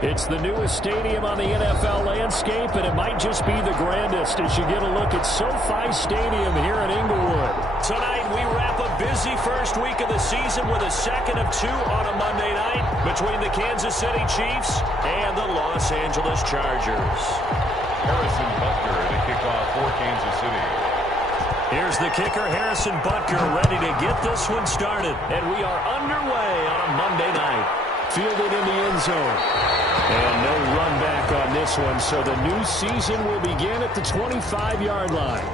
It's the newest stadium on the NFL landscape, and it might just be the grandest as you get a look at SoFi Stadium here in Inglewood. Tonight, we wrap a busy first week of the season with a second of two on a Monday night between the Kansas City Chiefs and the Los Angeles Chargers. Harrison Butker to kick off for Kansas City. Here's the kicker, Harrison Butker, ready to get this one started. And we are underway on a Monday night. Fielded in the end zone. And no run back on this one, so the new season will begin at the 25-yard line.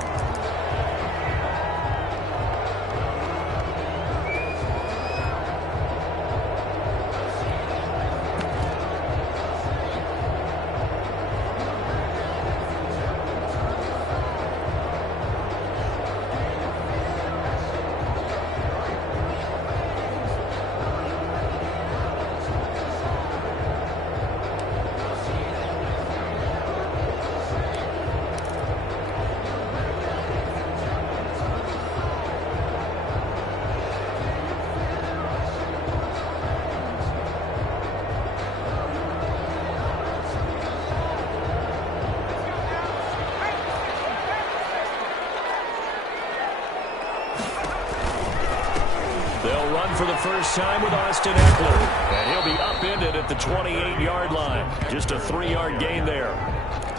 For the first time with Austin Ekeler. And he'll be upended at the 28-yard line. Just a 3-yard gain there.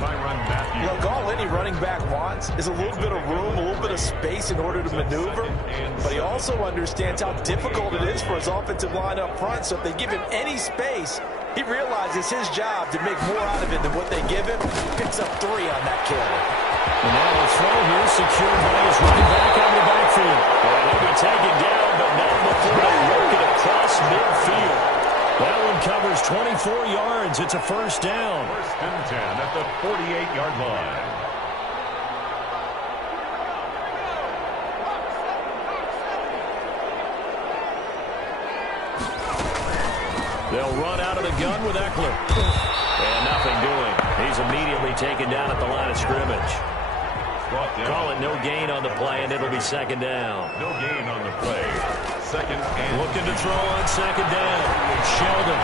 Tyrann Mathieu. Look, all any running back wants is a little bit of room, a little bit of space in order to maneuver. But he also understands how difficult it is for his offensive line up front. So if they give him any space, he realizes his job to make more out of it than what they give him. Picks up 3 on that carry. And now a throw here secured by his running back on the backfield. And he'll be taken down, but not before they work it across midfield. That one covers 24 yards. It's a first down. First and 10 at the 48-yard line. They'll run out of the gun with Ekeler. And nothing doing. He's immediately taken down at the line of scrimmage. Call it no gain on the play, and it'll be second down. No gain on the play. Second and... Looking to throw on second down. Sheldon.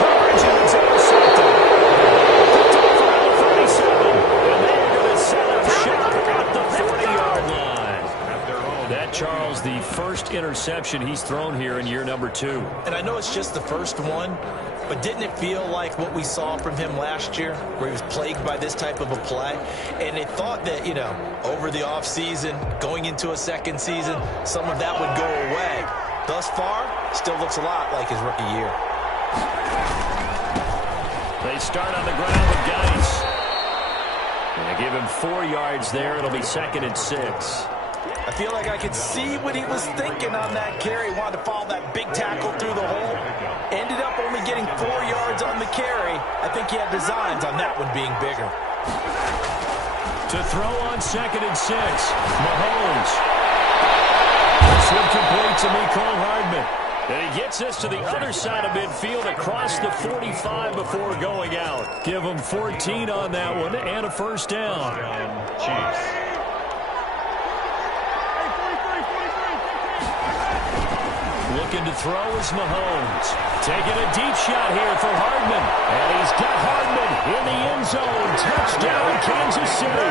Coverage, and it's intercepted. The 37. And they're going to set up shop at the 40-yard line. At their own. That, Charles, the first interception he's thrown here in year number 2. And I know it's just the first one, but didn't it feel like what we saw from him last year, where he was plagued by this type of a play? And they thought that, over the offseason, going into a second season, some of that would go away. Thus far, still looks a lot like his rookie year. They start on the ground with Geis. And they give him 4 yards there. It'll be second and 6. I feel like I could see what he was thinking on that carry. He wanted to follow that big tackle through the hole. Ended up only getting 4 yards on the carry. I think he had designs on that one being bigger. To throw on second and 6, Mahomes. This one complete to Mecole Hardman. And he gets this to the other side of midfield across the 45 before going out. Give him 14 on that one and a first down. Chiefs. Looking to throw is Mahomes. Taking a deep shot here for Hardman. And he's got Hardman in the end zone. Touchdown, Kansas City.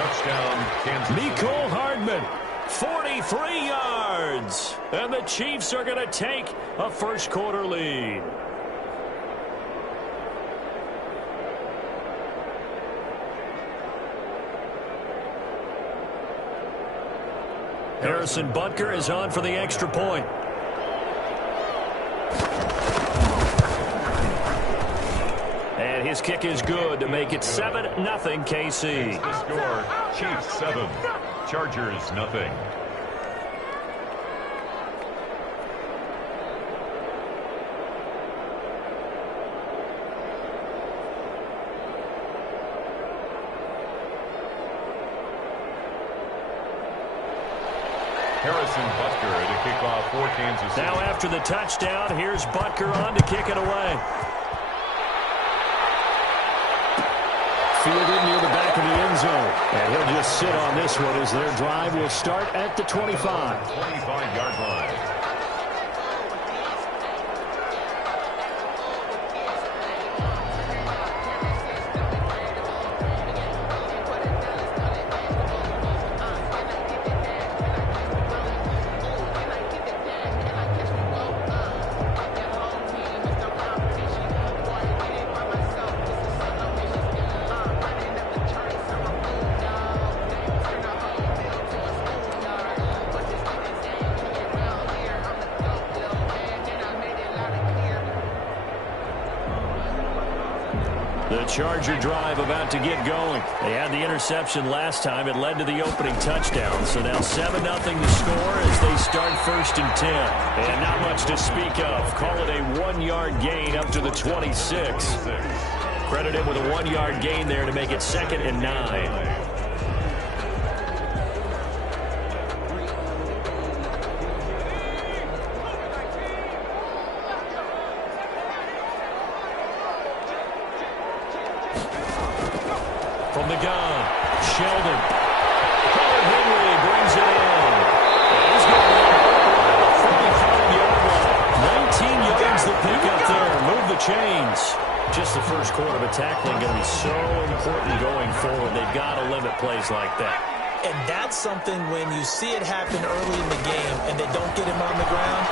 Touchdown, Kansas City. Mecole Hardman, 43 yards. And the Chiefs are going to take a first quarter lead. Harrison Butker is on for the extra point. And his kick is good to make it 7-0 KC. The score, Chiefs 7, Chargers nothing. Harrison Butker to kick off for Kansas City. Now after the touchdown, here's Butker on to kick it away. Fielded near the back of the end zone. And he'll just sit on this one as their drive will start at the 25. 25-yard line. The Charger drive about to get going. They had the interception last time. It led to the opening touchdown. So now 7-0 the score as they start 1st and 10. And not much to speak of. Call it a 1-yard gain up to the 26. Credit him with a 1-yard gain there to make it 2nd and 9. From the gun, Sheldon. Hunter Henry brings it in. And he's going to run the 45-yard line. 19 yards the pickup there. Move the chains. Just the first quarter, but tackling going to be so important going forward. They've got to limit plays like that. And that's something when you see it happen early in the game and they don't get him on the ground,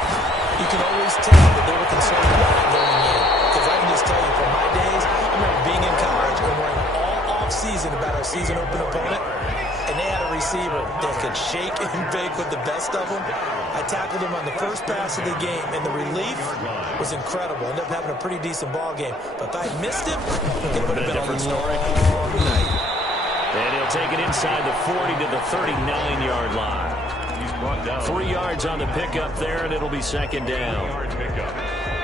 you can always tell that they were concerned about it going in. Because I can just tell you from my days, I remember being in college and worrying all off-season about our season open opponent, and they had a receiver that could shake and bake with the best of them. I tackled him on the first pass of the game, and the relief was incredible. Ended up having a pretty decent ball game. But if I had missed him, it would have been a different story. And he'll take it inside the 40 to the 39-yard line. He's brought down. 3 yards on the pickup there, and it'll be 2nd down.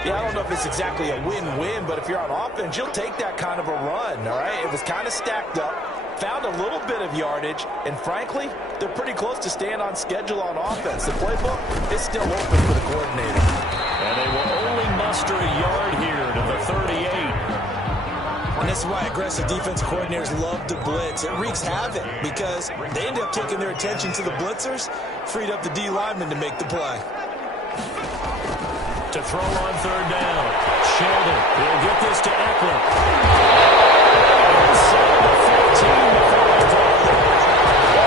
Yeah, I don't know if it's exactly a win-win, but if you're on offense, you'll take that kind of a run, all right? It was kind of stacked up, found a little bit of yardage, and frankly, they're pretty close to staying on schedule on offense. The playbook is still open for the coordinator. And they will only muster a yard here to the 38. And this is why aggressive defense coordinators love to blitz. It wreaks havoc because they end up taking their attention to the blitzers, freed up the D lineman to make the play. To throw on 3rd down. Sheldon. He'll get this to Eckler. Inside the 15 before it's over.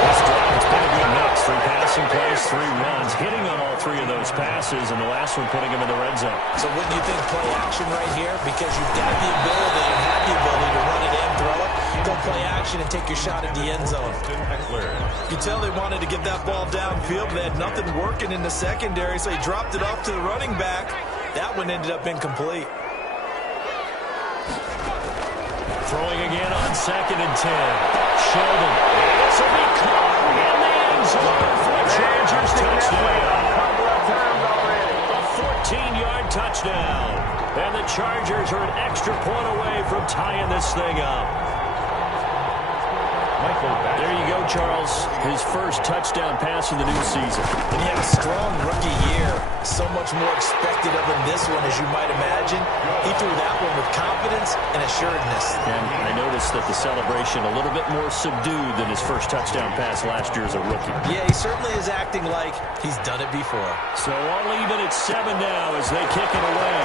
This drive has been a good mix. 3 passing plays, 3 runs. Hitting on all 3 of those passes, and the last one putting him in the red zone. So wouldn't you think play action right here? Because you've got the ability, you have the ability to run it and throw it. Go play action and take your shot at the end zone. You tell they wanted to get that ball downfield, but they had nothing working in the secondary, so he dropped it off to the running back. That one ended up incomplete. Throwing again on 2nd and 10. Sheldon. This will be caught in the end zone for a Chargers touchdown. A 14-yard touchdown. And the Chargers are an extra point away from tying this thing up. There you go, Charles. His first touchdown pass of the new season. And he had a strong rookie year. So much more expected of him this one, as you might imagine. He threw that one with confidence and assuredness. And I noticed that the celebration a little bit more subdued than his first touchdown pass last year as a rookie. Yeah, he certainly is acting like he's done it before. So all even at 7 now as they kick it away.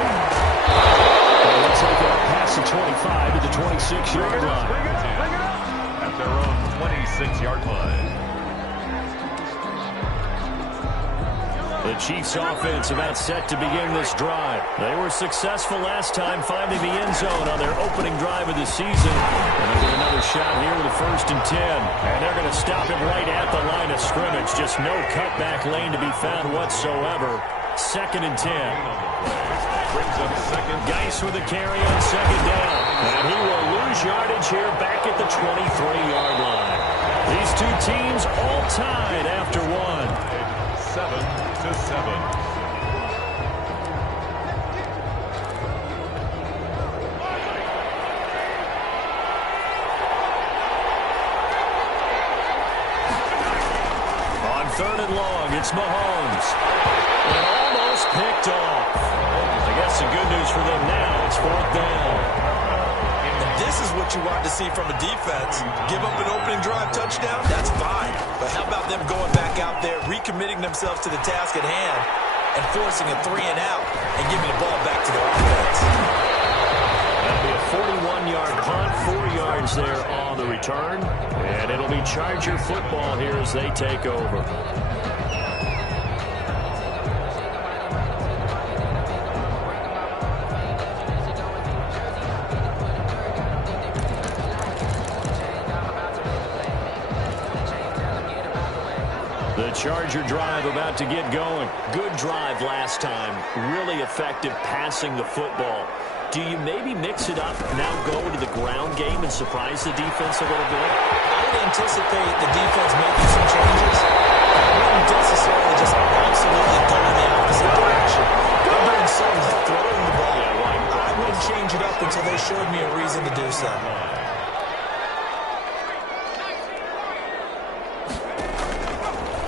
And they'll take it past the 25 to the 26-yard line. At their own 26-yard line. The Chiefs offense about set to begin this drive. They were successful last time finding the end zone on their opening drive of the season. And they'll get another shot here with a 1st and 10. And they're going to stop him right at the line of scrimmage. Just no cutback lane to be found whatsoever. 2nd and 10. Brings up 2nd. Geis with a carry on 2nd down. And he will lose yardage here back at the 23-yard line. These two teams all tied after one. 7-7. On 3rd and long, it's Mahomes. And almost picked off. I guess the good news for them now, it's 4th down. And this is what you want to see from a defense. Give up an opening drive touchdown, that's fine. But how about them going back out there, recommitting themselves to the task at hand, and forcing a 3 and out, and giving the ball back to their offense. That'll be a 41-yard punt, 4 yards there on the return. And it'll be Charger football here as they take over. The Charger drive about to get going. Good drive last time. Really effective passing the football. Do you maybe mix it up, now go to the ground game and surprise the defense a little bit? I would anticipate the defense making some changes. I wouldn't necessarily just absolutely go in the opposite direction. They're doing so well throwing the ball. I wouldn't change it up until they showed me a reason to do so.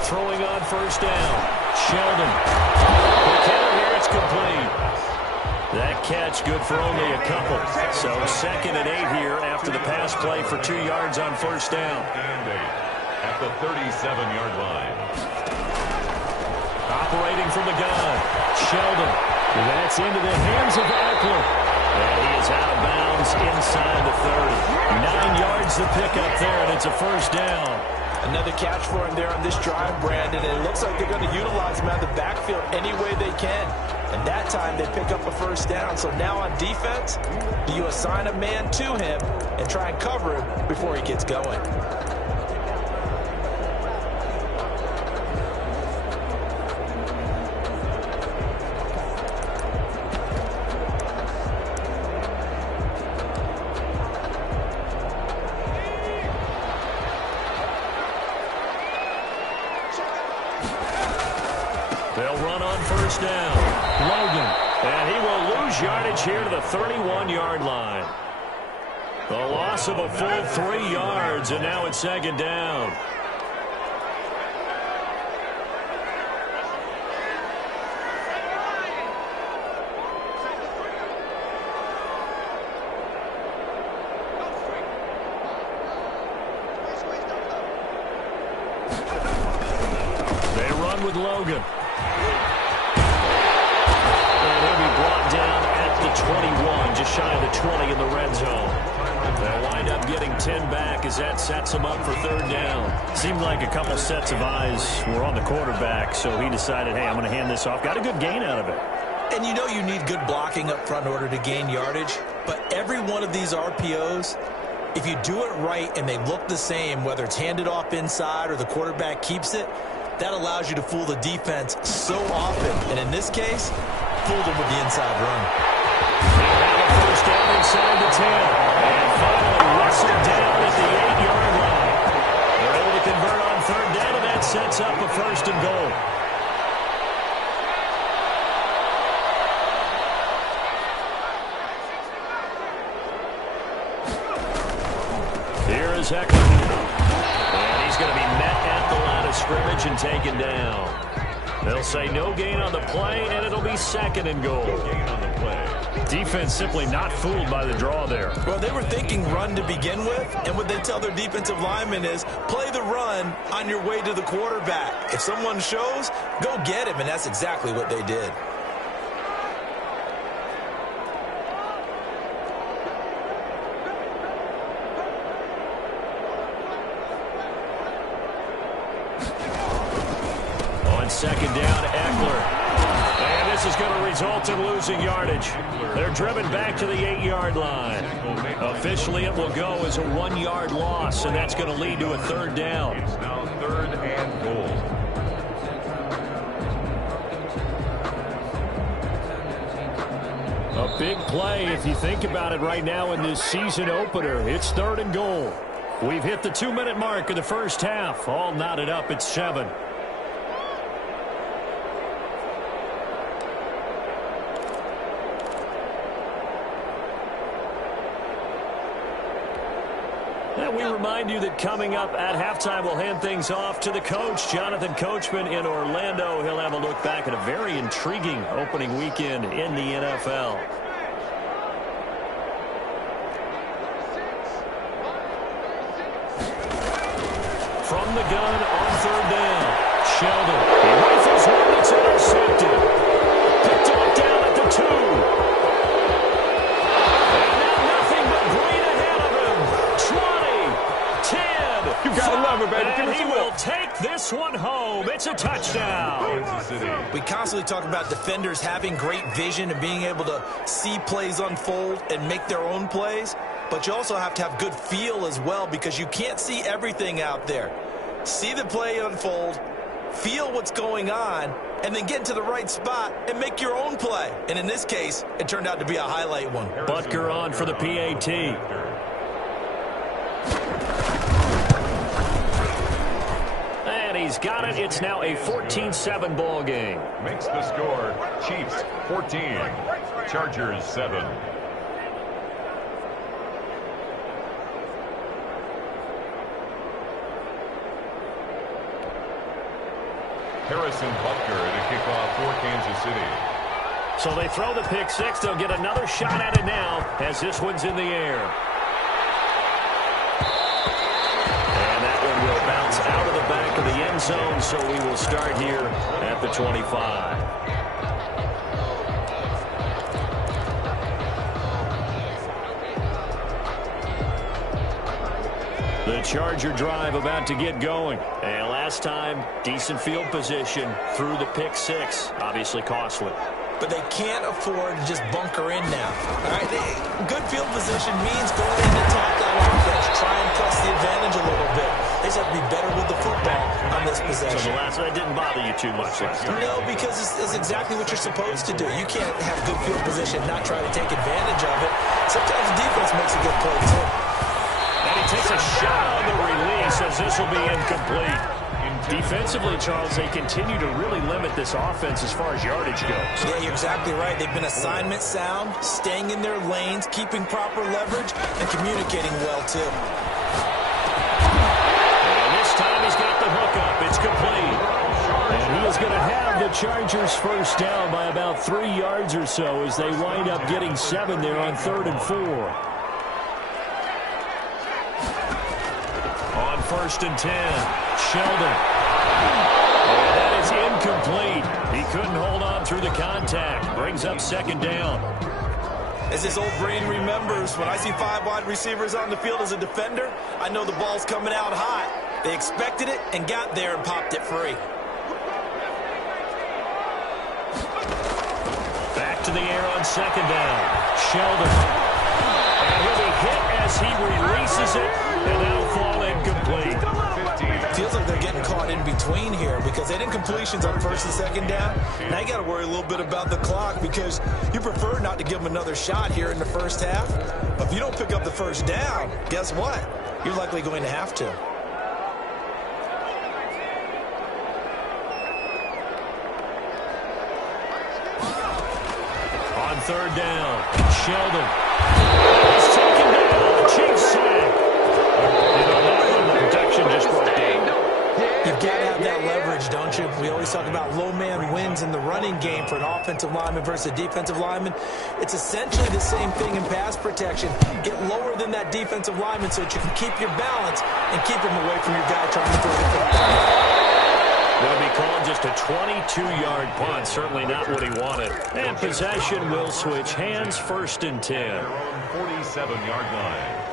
Throwing on first down. Sheldon. The count here, it's complete. That catch good for only a couple. So 2nd and 8 here after the pass play for 2 yards on first down. And 8 at the 37-yard line. Operating from the gun. Sheldon. That's into the hands of Eckler. And he is out of bounds inside the 30. 9 yards to pick up there, and it's a first down. Another catch for him there on this drive, Brandon, and it looks like they're going to utilize him out of the backfield any way they can. And that time they pick up a first down. So now on defense, do you assign a man to him and try and cover him before he gets going? They'll run on first down. Logan. And he will lose yardage here to the 31-yard line. The loss of a full 3 yards, and now it's 2nd down. They run with Logan. And he'll be brought down at the 21, just shy of the 20 in the red zone. They'll wind up getting 10 back as that sets them up for 3rd down. Seemed like a couple sets of eyes were on the quarterback, so he decided, hey, I'm going to hand this off. Got a good gain out of it. And you know you need good blocking up front in order to gain yardage, but every one of these RPOs, if you do it right and they look the same, whether it's handed off inside or the quarterback keeps it, that allows you to fool the defense so often. And in this case, fooled them with the inside run. They have a first down inside the 10. And finally wrestled down at the 8-yard line. They're able to convert on 3rd down, and that sets up a 1st and goal. Here is Eckler. And he's going to be met at the line of scrimmage and taken down. They'll say no gain on the play, and it'll be 2nd and goal. Gain on the play. Defense simply not fooled by the draw there. Well, they were thinking run to begin with, and what they tell their defensive linemen is play the run on your way to the quarterback. If someone shows, go get him, and that's exactly what they did. On 2nd down, Eckler. And this is going to result in losing yardage. They're driven back to the 8-yard line. Officially, it will go as a 1-yard loss, and that's going to lead to a 3rd down. It's now 3rd and goal. A big play if you think about it right now in this season opener. It's 3rd and goal. We've hit the 2-minute mark of the first half. All knotted up at 7. And we remind you that coming up at halftime, we'll hand things off to the coach, Jonathan Coachman in Orlando. He'll have a look back at a very intriguing opening weekend in the NFL. From the gun on 3rd down, Sheldon. He rifles one that's intercepted. Picked off down at the 2. You gotta love it, baby. And he will take this one home. It's a touchdown. Kansas City. We constantly talk about defenders having great vision and being able to see plays unfold and make their own plays, but you also have to have good feel as well because you can't see everything out there. See the play unfold, feel what's going on, and then get into the right spot and make your own play. And in this case, it turned out to be a highlight one. Butker on for the PAT. And he's got it. It's now a 14-7 ball game. Makes the score Chiefs 14, Chargers 7. Harrison Butker to kick off for Kansas City. So they throw the pick six. They'll get another shot at it now as this one's in the air. And that one will bounce out of the back of the end zone, so we will start here at the 25. The Charger drive about to get going. And last time, decent field position through the pick six. Obviously costly. But they can't afford to just bunker in now. All right, good field position means going in to attack that offense. Try and press the advantage a little bit. They just have to be better with the football on this possession. So the last one didn't bother you too much last time. No, because it's exactly what you're supposed to do. You can't have good field position and not try to take advantage of it. Sometimes the defense makes a good play, too. And he takes a shot on the release as this will be incomplete. Defensively, Charles, they continue to really limit this offense as far as yardage goes. Yeah, you're exactly right. They've been assignment sound, staying in their lanes, keeping proper leverage, and communicating well, too. And this time he's got the hook up. It's complete. And he is going to have the Chargers first down by about 3 yards or so as they wind up getting 7 there on 3rd and 4. On 1st and 10, Sheldon. And that is incomplete. He couldn't hold on through the contact. Brings up 2nd down. As this old brain remembers, when I see 5 wide receivers on the field as a defender, I know the ball's coming out hot. They expected it and got there and popped it free. Back to the air on 2nd down. Sheldon. And he'll be hit as he releases it, and that'll fall incomplete. Feels like they're getting caught in between here because they didn't completions on 1st and 2nd down. Now you got to worry a little bit about the clock because you prefer not to give them another shot here in the first half. But if you don't pick up the 1st down, guess what? You're likely going to have to. On 3rd down, Sheldon. He's taken down. Chiefs sack. And on that one, the protection just broke down. You've got to have that leverage, don't you? We always talk about low man wins in the running game for an offensive lineman versus a defensive lineman. It's essentially the same thing in pass protection. Get lower than that defensive lineman so that you can keep your balance and keep him away from your guy trying to throw the football. Will be called just a 22-yard punt. Certainly not what he wanted. And possession will switch hands. 1st and 10. Their own 47-yard line.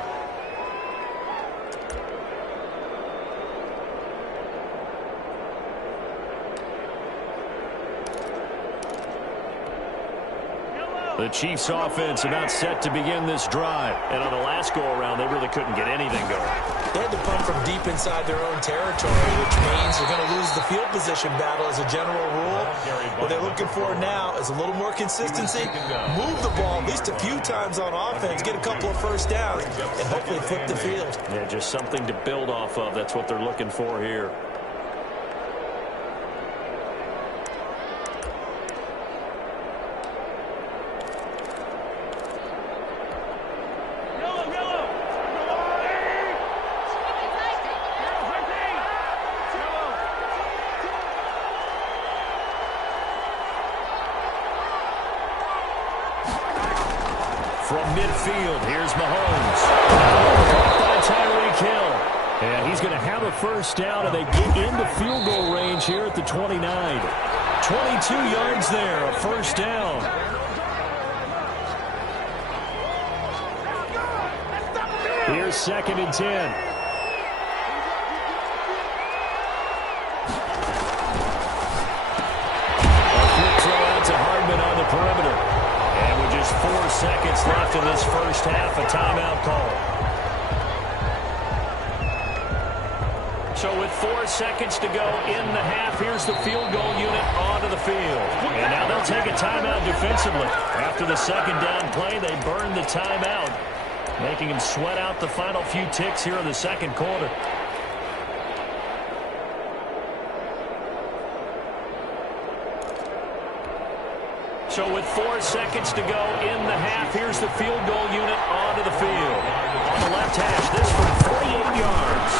The Chiefs offense about set to begin this drive. And on the last go-around, they really couldn't get anything going. They had to punt from deep inside their own territory, which means they're going to lose the field position battle as a general rule. What they're looking for now is a little more consistency, move the ball at least a few times on offense, get a couple of 1st downs, and hopefully flip the field. Yeah, just something to build off of. That's what they're looking for here. From midfield, here's Mahomes. Caught by Tyreek Hill. And he's going to have a 1st down, and they get into field goal range here at the 29. 22 yards there, a 1st down. Here's 2nd and 10. A quick throw out to Hardman on the perimeter. And with just 4 seconds left in this first half, a timeout call. So with 4 seconds to go in the half, here's the field goal unit onto the field. And now they'll take a timeout defensively. After the second down play, they burn the timeout, making them sweat out the final few ticks here in the second quarter. So with 4 seconds to go in the half, here's the field goal unit onto the field. On the left hash, this from 48 yards.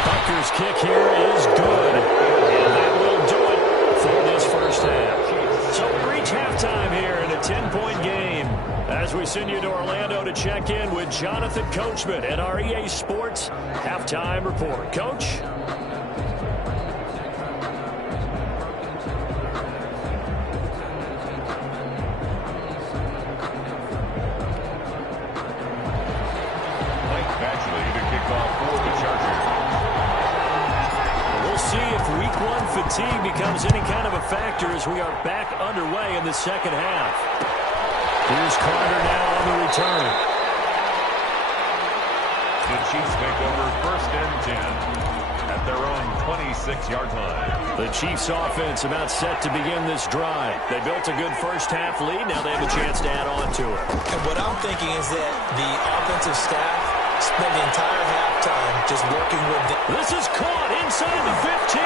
Butker's kick here is good, and that will do it for this first half. So we reach halftime here in a 10-point game as we send you to Orlando to check in with Jonathan Coachman at our EA Sports Halftime Report. Coach? Fatigue becomes any kind of a factor as we are back underway in the second half. Here's Carter now on the return. The Chiefs take over 1st and 10 at their own 26-yard line. The Chiefs offense about set to begin this drive. They built a good first half lead. Now they have a chance to add on to it. And what I'm thinking is that the offensive staff spent the entire halftime just working with them. This is caught inside the 15.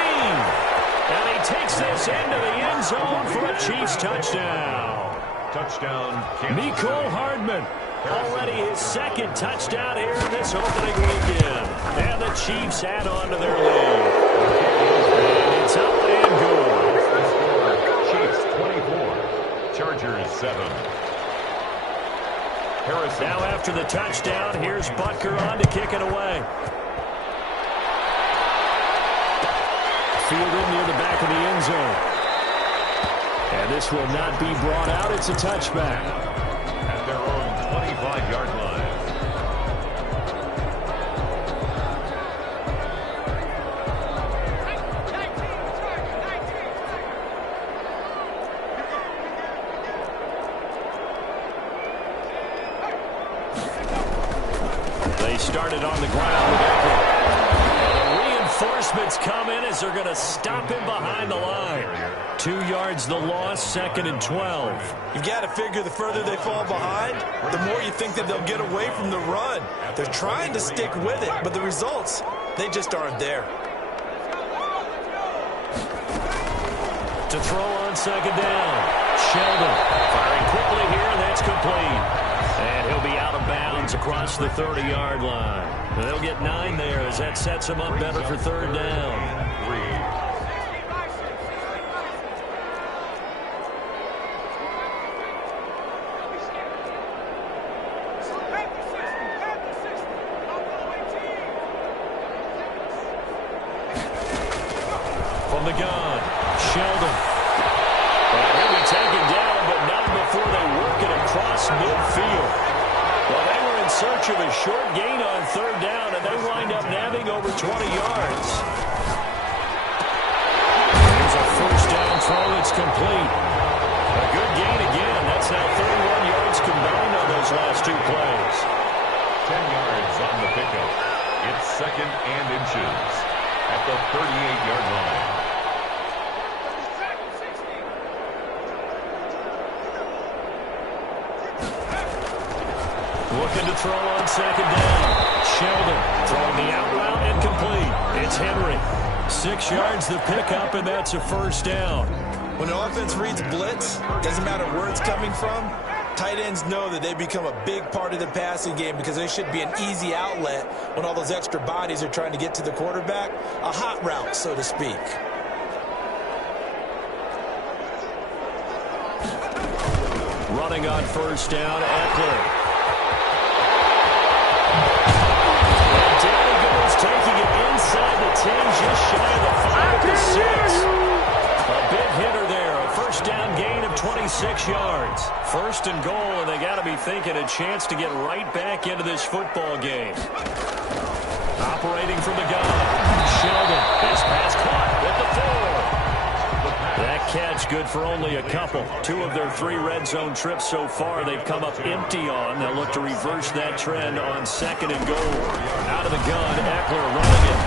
And he takes this into the end zone for a Chiefs touchdown. Touchdown, Mecole Hardman. Already his second touchdown here in this opening weekend. And the Chiefs add on to their lead. And it's up and good. Chiefs 24, Chargers 7. Harrison. Now after the touchdown, here's Butker on to kick it away. Fielded near the back of the end zone. And this will not be brought out. It's a touchback. At their own 25-yard line. They started on the ground with Eckler. Reinforcements come in as they're going to stop him behind the line. 2 yards the loss, 2nd and 12. You've got to figure the further they fall behind, the more you think that they'll get away from the run. They're trying to stick with it, but the results, they just aren't there. To throw on second down. Sheldon firing quickly here, and that's complete. And he'll be out of bounds across the 30-yard line. They'll get 9 there as that sets them up better for 3rd down. From the gun, Sheldon. And he'll be taken down, but not before they work it across midfield. Well, they were in search of a short gain on 3rd down, and they wind up nabbing over 20 yards. Here's a 1st down throw that's complete. A good gain again. That's now 31 yards combined on those last 2 plays. 10 yards on the pickup. It's 2nd and inches at the 38-yard line. Looking to throw on second down. Sheldon throwing the out route and complete. It's Henry. 6 yards the pickup, and that's a 1st down. When the offense reads blitz, doesn't matter where it's coming from, tight ends know that they become a big part of the passing game because they should be an easy outlet when all those extra bodies are trying to get to the quarterback. A hot route, so to speak. Running on 1st down, Eckler. Down he goes, taking it inside the 10, just shy of the 5 at the 6. A big hitter there, a 1st down gain of 26 yards. 1st and goal, and they got to be thinking a chance to get right back into this football game. Operating from the gun, Sheldon. This pass caught at the 4. That catch good for only a couple. 2 of their 3 red zone trips so far they've come up empty on. They'll look to reverse that trend on 2nd and goal. Out of the gun, Eckler running it.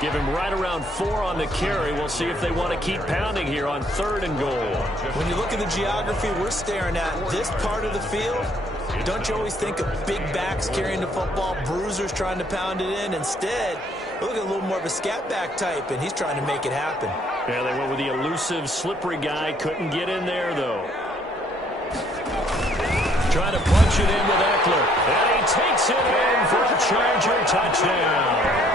Give him right around 4 on the carry. We'll see if they want to keep pounding here on 3rd and goal. When you look at the geography we're staring at, this part of the field, don't you always think of big backs carrying the football, bruisers trying to pound it in? Instead, look at a little more of a scat back type, and he's trying to make it happen. Yeah, they went with the elusive, slippery guy. Couldn't get in there, though. Trying to punch it in with Eckler. And he takes it in for a Charger touchdown.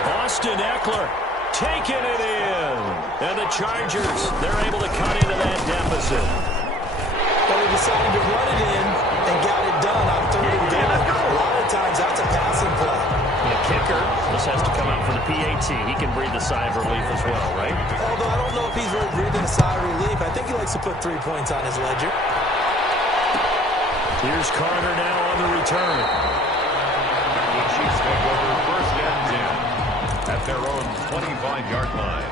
Austin Eckler taking it in. And the Chargers, they're able to cut into that deficit. But they decided to run it in and got it done on 3rd and down. A lot of times that's a passing play. The kicker just has to come out for the PAT. He can breathe a sigh of relief as well, right? Although I don't know if he's really breathing a sigh of relief. I think he likes to put 3 points on his ledger. Here's Carter now on the return. The Chiefs take over 1st and 10 at their own 25-yard line.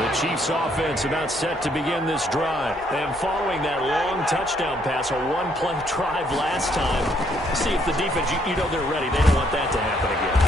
The Chiefs offense about set to begin this drive. And following that long touchdown pass, a one-play drive last time, see if the defense, you know they're ready. They don't want that to happen again.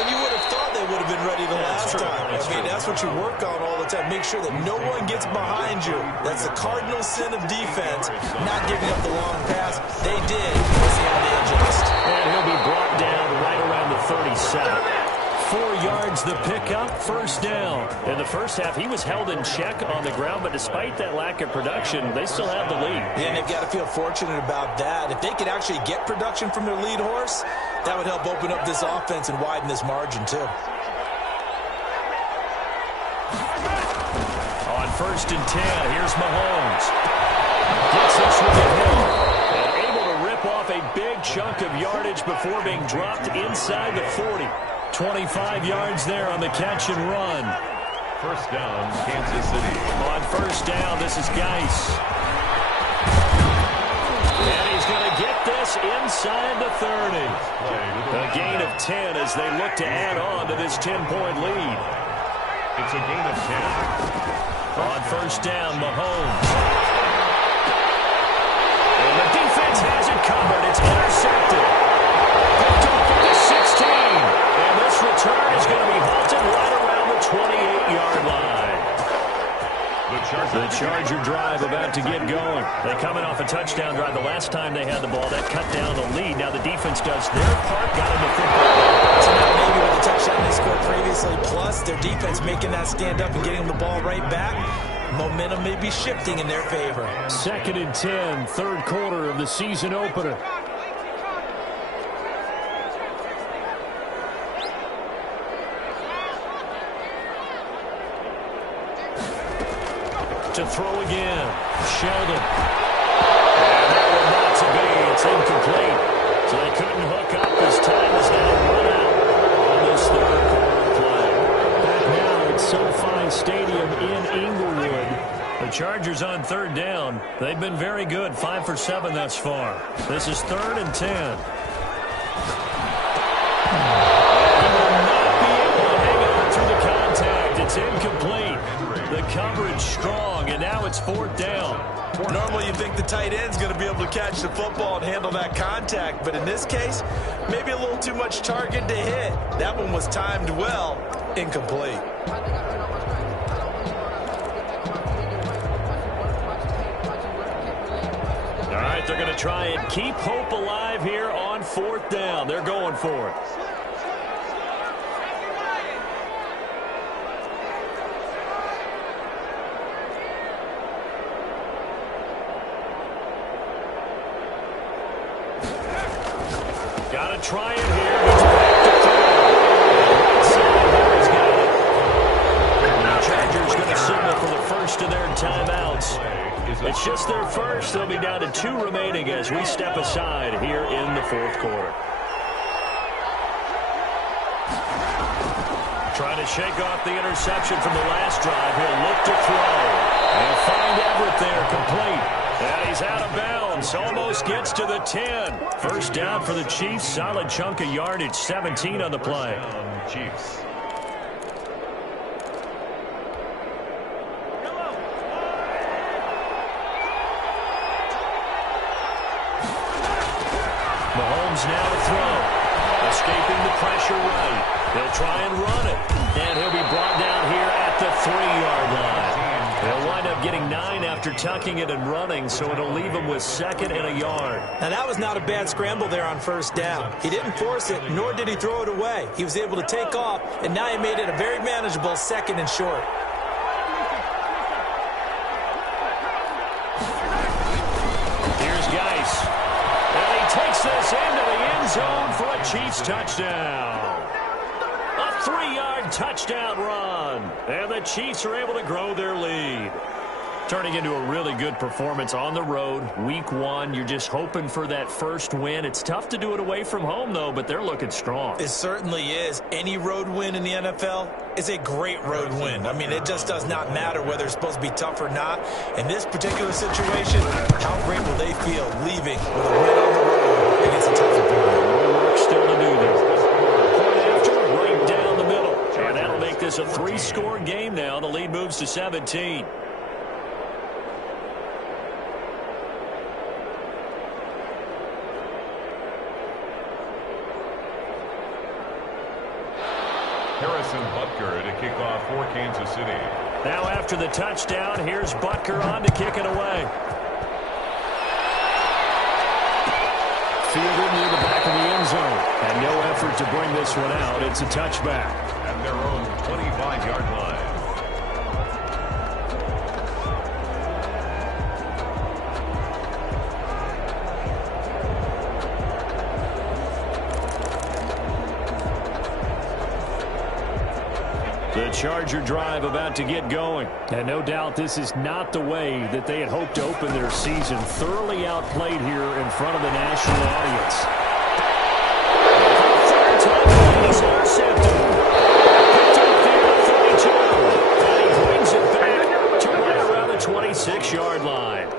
And you would have thought they would have been ready the last time. That's what you work on all the time. Make sure that no one gets behind you. That's the cardinal sin of defense, not giving up the long pass. They did. We'll see how they adjust. And he'll be brought down right around the 37. 4 yards the pickup, 1st down. In the first half, he was held in check on the ground, but despite that lack of production, they still have the lead. Yeah, and they've got to feel fortunate about that. If they could actually get production from their lead horse, that would help open up this offense and widen this margin, too. On 1st and 10, here's Mahomes. Gets this one to him. And able to rip off a big chunk of yardage before being dropped inside the 40. 25 yards there on the catch and run. 1st down, Kansas City. On 1st down, this is Geis. And he's going to get this inside the 30. A gain of 10 as they look to add on to this 10-point lead. It's a gain of 10. On 1st down, Mahomes. And the defense has it covered. It's intercepted. Picked off at the 16. And this return is going to be halted right around the 28-yard line. The Charger drive about to get going. They're coming off a touchdown drive. The last time they had the ball, that cut down the lead. Now the defense does their part, got into football. So now maybe with the touchdown they scored previously, plus their defense making that stand up and getting the ball right back, momentum may be shifting in their favor. 2nd and 10, 3rd quarter of the season opener. To throw again, Sheldon. And that one not to be. It's incomplete. So they couldn't hook up as time is now run out on this 3rd quarter play. Back now at SoFi Stadium in Inglewood. The Chargers on 3rd down. They've been very good, 5 for 7 thus far. This is 3rd and 10. He will not be able to hang on through the contact. It's incomplete. The coverage strong, and now it's 4th down. Normally you think the tight end's going to be able to catch the football and handle that contact, but in this case, maybe a little too much target to hit. That one was timed well, incomplete. All right, they're going to try and keep hope alive here on 4th down. They're going for it. Got to try it here. He's back to throw. Right side here, he's got it. The Chargers going to signal for the first of their timeouts. It's just their first. They'll be down to 2 remaining as we step aside here in the 4th quarter. Trying to shake off the interception from the last drive. He'll look to throw. And find Everett there, complete. And he's out of bounds. Almost gets to the 10. 1st down for the Chiefs. Solid chunk of yardage. 17 on the play. Chiefs. Mahomes now to throw. Escaping the pressure right. They'll try and run it. And he'll be brought down here at the 3-yard line. They'll wind up getting 9 after tucking it and running, so it'll leave him with 2nd and a yard. Now, that was not a bad scramble there on 1st down. He didn't force it, nor did he throw it away. He was able to take off, and now he made it a very manageable 2nd and short. Here's Geis. And he takes this into the end zone for a Chiefs touchdown. A 3-yard touchdown run. And the Chiefs are able to grow their lead. Turning into a really good performance on the road. Week 1, you're just hoping for that first win. It's tough to do it away from home, though, but they're looking strong. It certainly is. Any road win in the NFL is a great road win. I mean, it just does not matter whether it's supposed to be tough or not. In this particular situation, how great will they feel leaving with a win on the road against a tough opponent? More work still to do there. Point after, right down the middle. And that'll make this a 3-score game now. The lead moves to 17. Harrison Butker to kick off for Kansas City. Now after the touchdown, here's Butker on to kick it away. Fielded near the back of the end zone. And no effort to bring this one out. It's a touchback. At their own 25-yard line. The Charger drive about to get going. And no doubt this is not the way that they had hoped to open their season. Thoroughly outplayed here in front of the national audience. Third time, he's intercepted. Picked up the 32. And he brings it back to right around the 26-yard line.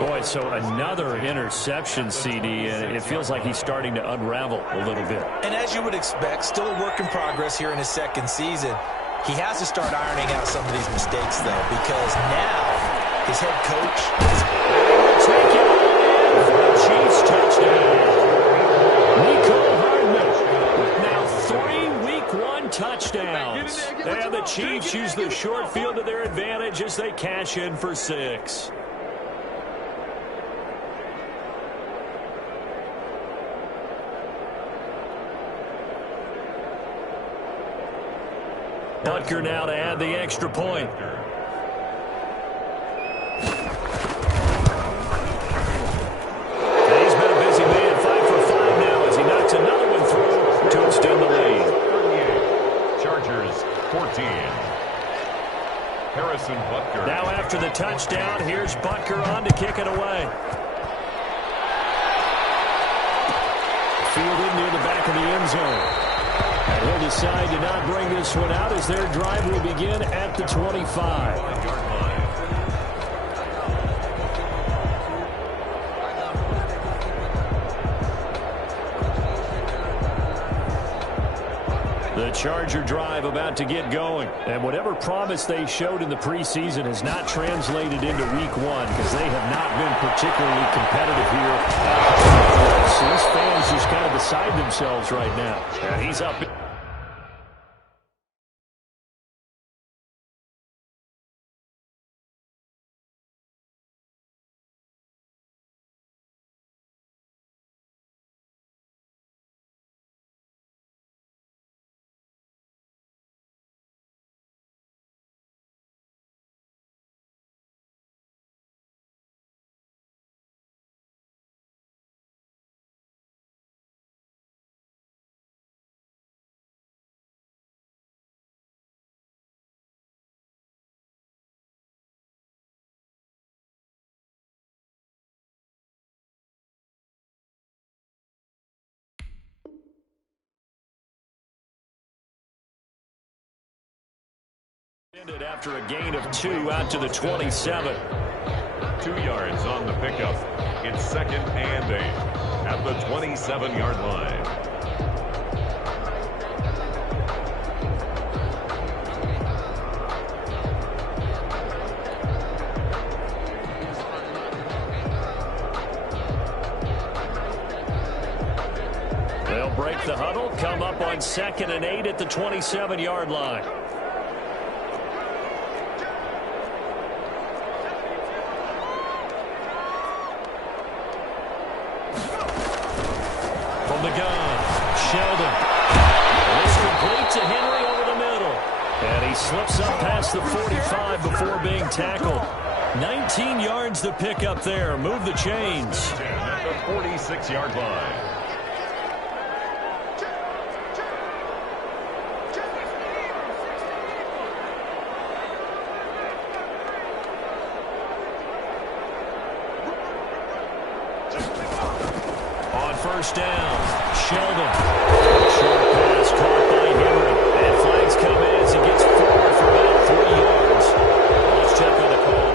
Boy, so another interception, CD, and it feels like he's starting to unravel a little bit. And as you would expect, still a work in progress here in his 2nd season. He has to start ironing out some of these mistakes, though, because now his head coach is taking it for a Chiefs touchdown. Mecole Hardman. Now 3 Week 1 touchdowns. And the Chiefs use the short field to their advantage as they cash in for 6. Butker now to add the extra point. And he's been a busy man, 5 for 5 now as he knocks another one through to extend the lead. 38, Chargers 14. Harrison Butker. Now after the touchdown, here's Butker on to kick it away. Fielded near the back of the end zone. And he'll decide to not bring this one out as their drive will begin at the 25. The Charger drive about to get going. And whatever promise they showed in the preseason has not translated into Week 1 because they have not been particularly competitive here. So these fans just kind of beside themselves right now. And he's up. After a gain of 2 out to the 27. 2 yards on the pickup. It's 2nd and 8 at the 27-yard line. They'll break break the huddle, come up on 2nd and 8 at the 27-yard line. From the gun, Sheldon. It's complete to Henry over the middle. And he slips up past the 45 before being tackled. 19 yards to pick up there. Move the chains. 10 at the 46-yard line. On first down, Sheldon. Short pass caught by Henry. And flags come in as he gets forward for about 3 yards. Let's check on the call.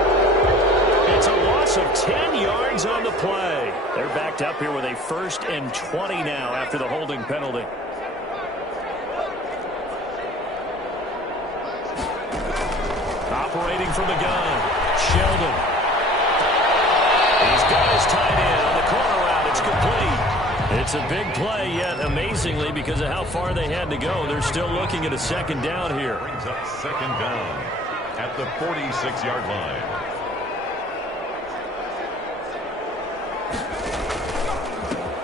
It's a loss of 10 yards on the play. They're backed up here with a 1st and 20 now after the holding penalty. Operating from the gun, Sheldon. He's got his tight end on the corner route. It's complete. It's a big play, yet amazingly, because of how far they had to go, they're still looking at a 2nd down here. Brings up 2nd down at the 46-yard line.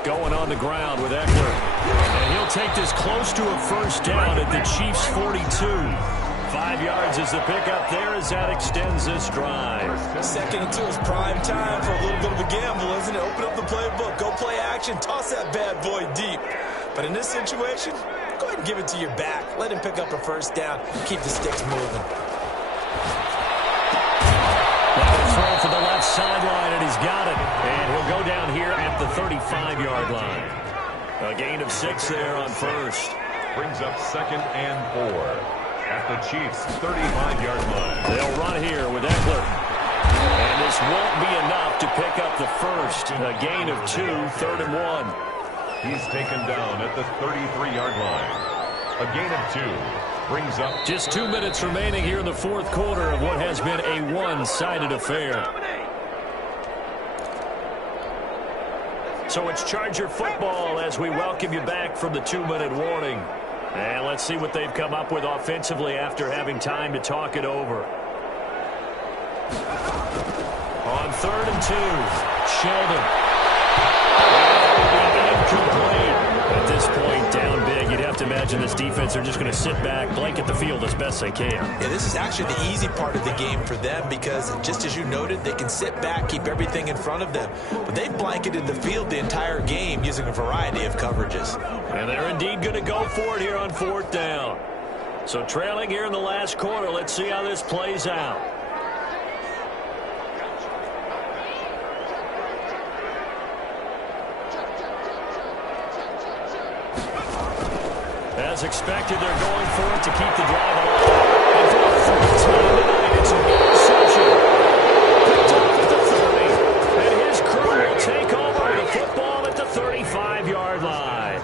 Going on the ground with Eckler. And he'll take this close to a 1st down at the Chiefs' 42. 5 yards is the pickup there as that extends this drive. 2nd and 2 is prime time for a little bit of a gamble, isn't it? Open up the playbook, go play action, toss that bad boy deep. But in this situation, go ahead and give it to your back. Let him pick up a 1st down, keep the sticks moving. Throw for the left sideline, and he's got it. And he'll go down here at the 35-yard line. A gain of 6 there on 1st. Brings up 2nd and 4 at the Chiefs' 35-yard line. They'll run here with Eckler. And this won't be enough to pick up the 1st. A gain of 2, 3rd and 1. He's taken down at the 33-yard line. A gain of 2. Brings up just 2 minutes remaining here in the 4th quarter of what has been a one-sided affair. So it's Charger football as we welcome you back from the 2-minute warning. And let's see what they've come up with offensively after having time to talk it over. On 3rd and 2, Sheldon. Incomplete. At this point, down big, you'd have to imagine this defense are just going to sit back, blanket the field as best they can. Yeah, this is actually the easy part of the game for them because, just as you noted, they can sit back, keep everything in front of them. But they've blanketed the field the entire game using a variety of coverages. And they're indeed going to go for it here on 4th down. So trailing here in the last quarter, let's see how this plays out. As expected, they're going for it to keep the drive alive. And for the 4th time tonight, it's an interception. Picked off at the 30. And his crew will take over the football at the 35-yard line.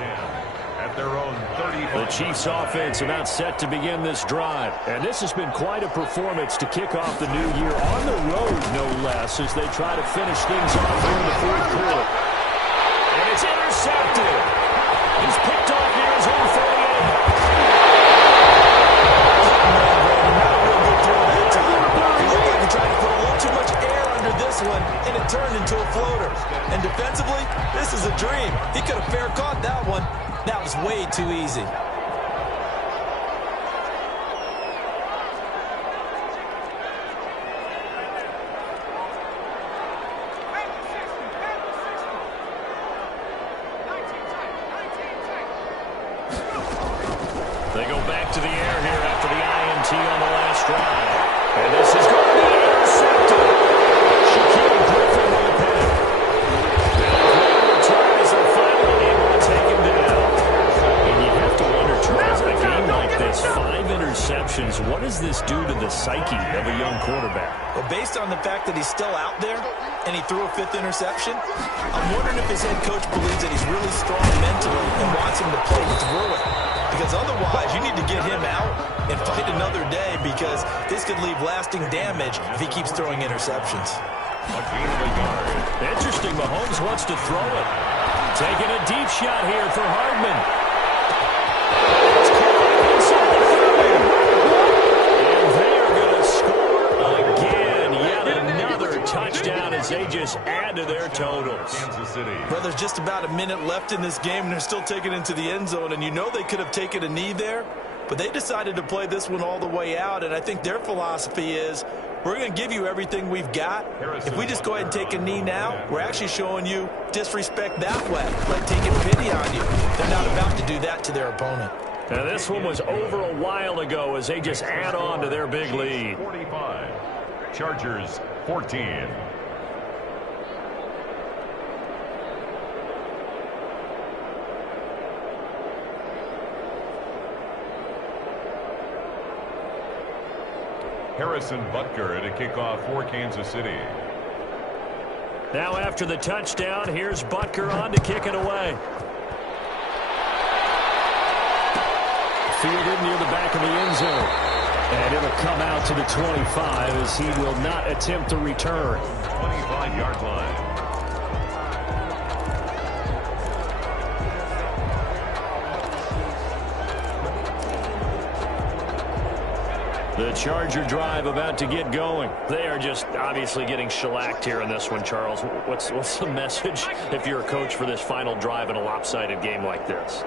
at their own 35. The Chiefs offense about set to begin this drive. And this has been quite a performance to kick off the new year on the road, no less, as they try to finish things off here in the 4th quarter. And it's intercepted. He's picked off near his own 48. And it turned into a floater. And defensively, this is a dream. He could have fair caught that one. That was way too easy. They go back to the air here after the INT on the last drive. And this is going to be intercepted. Shaquille Griffin with the pick. Now the return as they're finally able to take him down. And you have to wonder, Charles, a game like this, 5 interceptions, what does this do to the psyche of a young quarterback? Well, based on the fact that he's still out there and he threw a 5th interception, I'm wondering if his head coach believes that he's really strong mentally and wants him to play through it. Because otherwise, you need to get him out and fight another day because this could leave lasting damage if he keeps throwing interceptions. A gain of a yard. Interesting, Mahomes wants to throw it. Taking a deep shot here for Hardman. just add to their totals. Kansas City. Well, there's just about a minute left in this game, and they're still taking it into the end zone. And you know they could have taken a knee there, but they decided to play this one all the way out. And I think their philosophy is, we're going to give you everything we've got. If we just go ahead and take a knee now, we're actually showing you disrespect that way, like taking pity on you. They're not about to do that to their opponent. Now, this one was over a while ago as they just add on to their big lead. 45. Chargers 14. Harrison Butker to kick off for Kansas City. Now after the touchdown, here's Butker on to kick it away. Fielded near the back of the end zone. And it'll come out to the 25 as he will not attempt to return. 25-yard line. The Charger drive about to get going. They are just obviously getting shellacked here in this one, Charles. What's the message if you're a coach for this final drive in a lopsided game like this?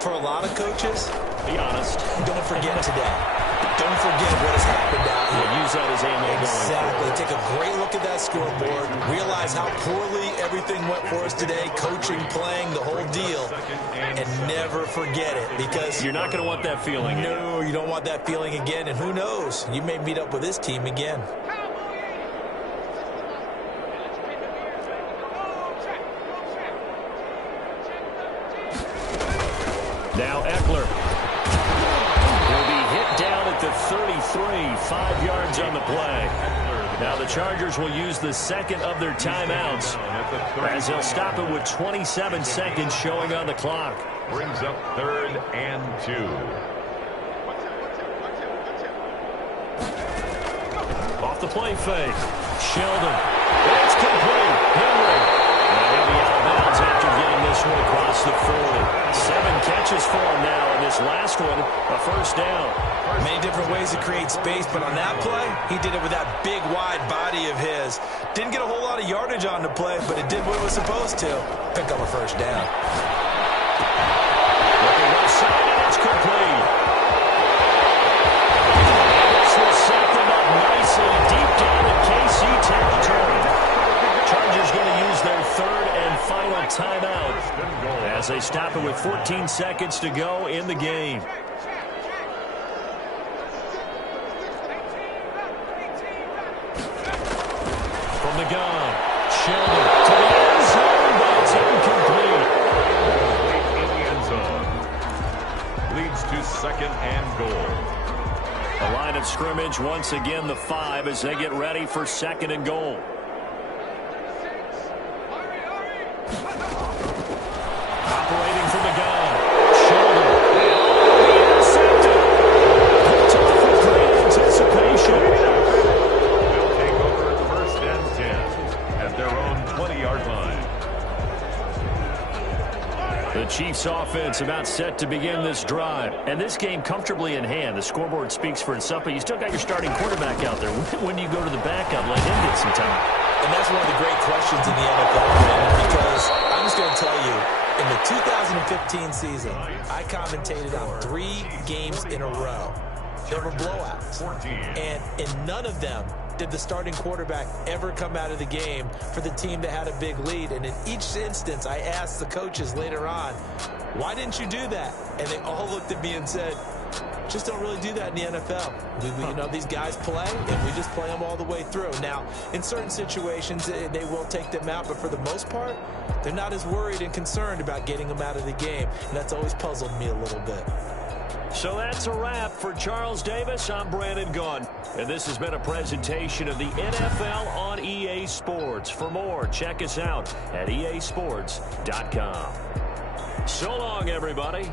For a lot of coaches, be honest. Don't forget today. Don't forget what has happened out here. Yeah, use that as ammo. Exactly. Take a great look at that scoreboard. Realize how poorly everything went for us today. Coaching, playing, the whole deal. And never forget it, because you're not going to want that feeling. No, you don't want that feeling again. And who knows? You may meet up with this team again. Now Eckler. He'll be hit down at the 33, 5 yards on the play. Now the Chargers will use the second of their timeouts as they'll stop it with 27 seconds showing on the clock. Brings up 3rd and 2. Off the play fake. Sheldon. It's complete. Henry. Now he'll be out of bounds after getting this one across the 40. 7 catches for him now, and this last one, a first down. Many different ways to create space, but on that play, he did it with that big, wide body of his. Didn't get a whole lot of yardage on the play, but it did what it was supposed to. Pick up a first down. Looking left side, and it's complete. This will set them up nicely deep down in KC territory. Chargers going to use their 3rd and final timeout as they stop it with 14 seconds to go in the game. From the gun, Sheldon to the end zone, but it's incomplete. In the end zone. Leads to 2nd and goal. The line of scrimmage once again the 5 as they get ready for 2nd and goal. Operating from the gun. Sheldon. Intercepted. Picked off with great anticipation. They'll take over at 1st and 10 at their own 20-yard line. The Chiefs offense about set to begin this drive. And this game comfortably in hand. The scoreboard speaks for itself, but you still got your starting quarterback out there. When do you go to the backup? Let him get some time. And that's one of the great questions in the NFL, because I'm just going to tell you, in the 2015 season, I commentated on 3 games in a row. They were blowouts. And in none of them did the starting quarterback ever come out of the game for the team that had a big lead. And in each instance, I asked the coaches later on, why didn't you do that? And they all looked at me and said, just don't really do that in the NFL. You know, these guys play, and we just play them all the way through. Now, in certain situations, they will take them out, but for the most part, they're not as worried and concerned about getting them out of the game, and that's always puzzled me a little bit. So that's a wrap for Charles Davis. I'm Brandon Gunn, and this has been a presentation of the NFL on EA Sports. For more, check us out at easports.com. So long, everybody.